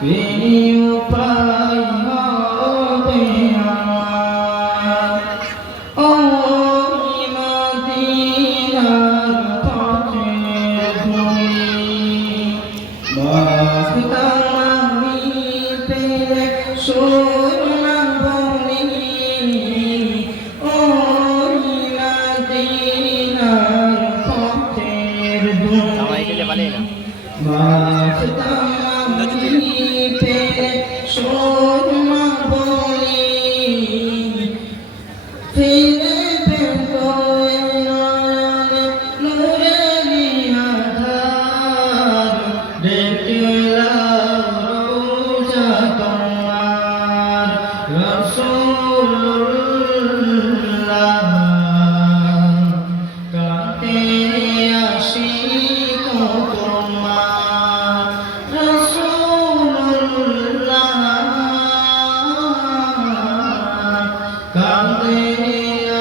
কি উপায় হবে আমার ওই মদিনার পথের ধুলি বাঁধতাম আমি পেলে সোনা বলি ওই মদিনার পথের ধুলি বাঁধতাম আমি পেলে সোনা বলি ফিরে পেতো নয়নে নূরেরি আধার দেখলাম রোজা তোমার রাসূলুল্লাহ কাঁদতে আসি তোমার রাসূলুল্লাহ কাঁদতে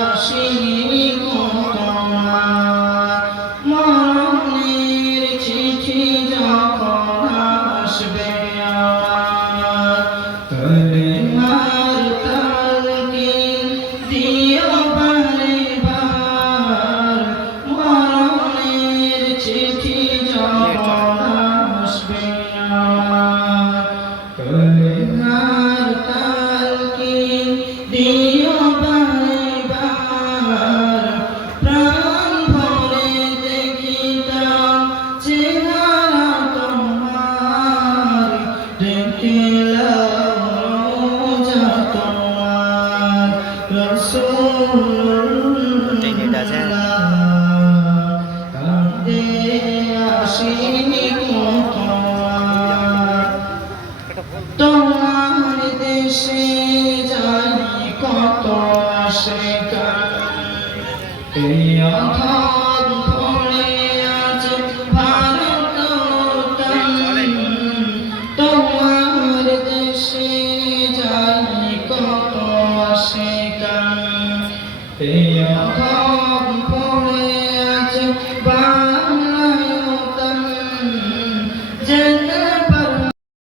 আসি তোমার মরণের চিঠি যখন আসবে আমার কলিমার তালকিন দিও বারে বার মরণের চিঠি যখন আসবে আমার কলিমার তালকিন দিও বারে বার প্রাণ ভরে দেখিতাম চেহারা তোমার দেখলাম রোজা তোমার রাসূলুল্লাহ কাঁদতে আসি তোমার তোমার দেশে যাই কত আশিকার এই অথম পড়ে আছে ভারত তন তোমার দেশে যাই কত আশিকার এই অথম পড়ে আছে